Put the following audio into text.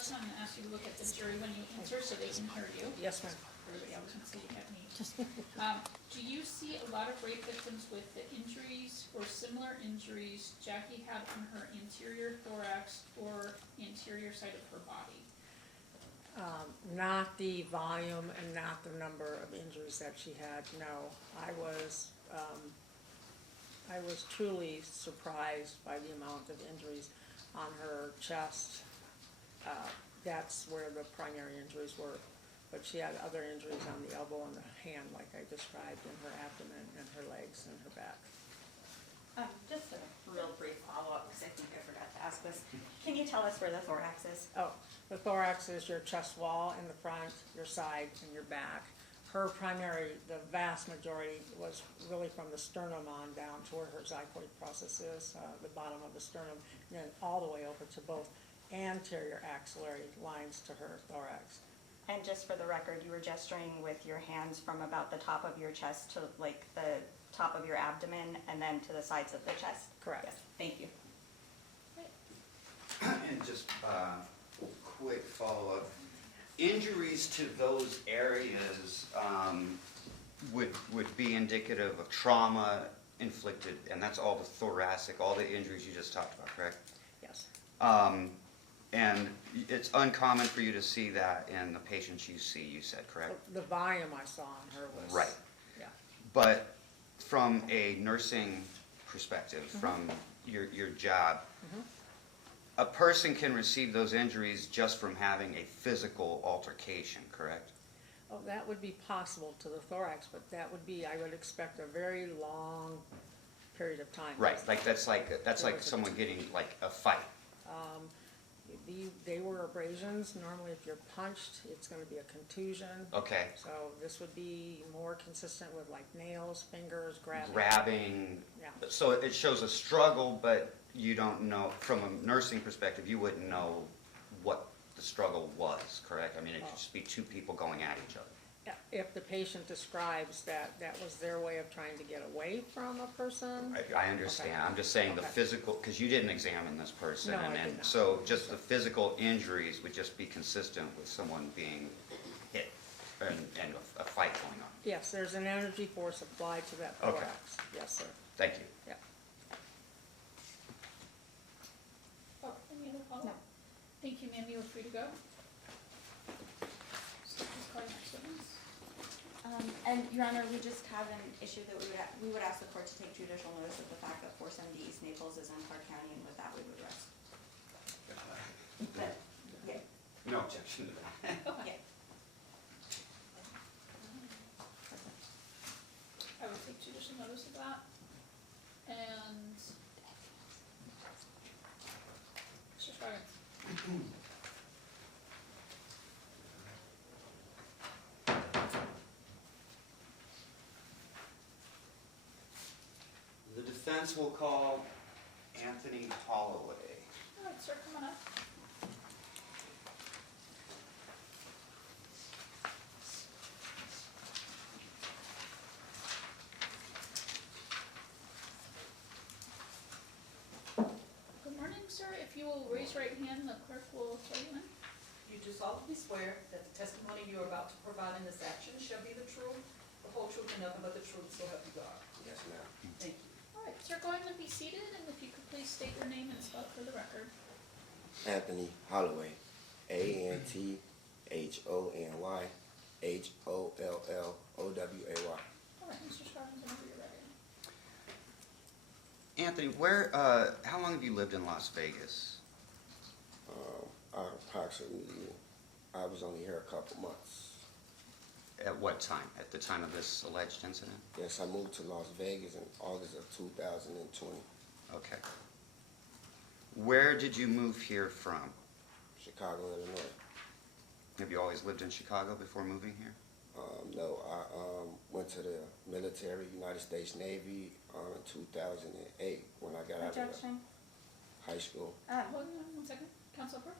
question, I'm gonna ask you to look at the jury when you answer so they can hear you. Yes, ma'am. Everybody else can see you at me. Do you see a lot of rape victims with the injuries or similar injuries Jackie had on her anterior thorax or anterior side of her body? Not the volume and not the number of injuries that she had, no. I was truly surprised by the amount of injuries on her chest. That's where the primary injuries were. But she had other injuries on the elbow and the hand, like I described, in her abdomen and her legs and her back. Just a real brief follow-up, because I think I forgot to ask this. Can you tell us where the thorax is? Oh, the thorax is your chest wall in the front, your side, and your back. Her primary, the vast majority, was really from the sternum on down to where her xiphoid process is, the bottom of the sternum, and then all the way over to both anterior axillary lines to her thorax. And just for the record, you were gesturing with your hands from about the top of your chest to like the top of your abdomen and then to the sides of the chest? Correct. Yes, thank you. And just quick follow-up. Injuries to those areas would be indicative of trauma inflicted, and that's all the thoracic, all the injuries you just talked about, correct? Yes. And it's uncommon for you to see that in the patients you see, you said, correct? The volume I saw on her was... Right. Yeah. But from a nursing perspective, from your job, a person can receive those injuries just from having a physical altercation, correct? Oh, that would be possible to the thorax, but that would be, I would expect, a very long period of time. Right, that's like someone getting like a fight. They were abrasions. Normally, if you're punched, it's going to be a contusion. Okay. So this would be more consistent with like nails, fingers, grabbing. Grabbing. Yeah. So it shows a struggle, but you don't know, from a nursing perspective, you wouldn't know what the struggle was, correct? I mean, it could just be two people going at each other. If the patient describes that that was their way of trying to get away from a person. I understand. Okay. I'm just saying the Okay. physical, because you didn't examine this person. No, I and did not. so just the physical injuries would just be consistent with someone being hit and a fight going on. Yes, there's an energy force applied to that Okay. thorax. Yes, sir. Thank you. Yeah. Oh, any other follow-up? No. Thank you, ma'am. You are free to go. So please call your next witness. And Your Honor, we just have an issue that we would ask the court to take judicial notice of the fact that 470 East Naples is in Clark County, and with that we would rest. But, yeah, No objection to that. yeah. I will take judicial notice of that. And Mr. Scoggins. The defense will call Anthony Holloway. All right, sir, come on up. Good morning, sir. If you will raise your right hand, the clerk will swear you in. You do solemnly swear that the testimony you are about to provide in this action shall be the truth, the whole truth, and nothing but the truth, so help you God. Yes, ma'am. Thank you. All right, sir, go ahead and be seated, and if you could please state your name and spell it for the record. Anthony Holloway, ANTHONY HOLLOWAY. All right, Mr. Scoggins, whenever you're ready. Anthony, how long have you lived in Las Vegas? I was only here a couple months. At what time? At the time of this alleged incident? Yes, I moved to Las Vegas in August of 2020, Okay. Where did you move here from? Chicago, Illinois. Have you always lived in Chicago before moving here? No, I went to the military, United States Navy, in 2008 when I got out of Objection. high school. Hold on one second. Counsel for?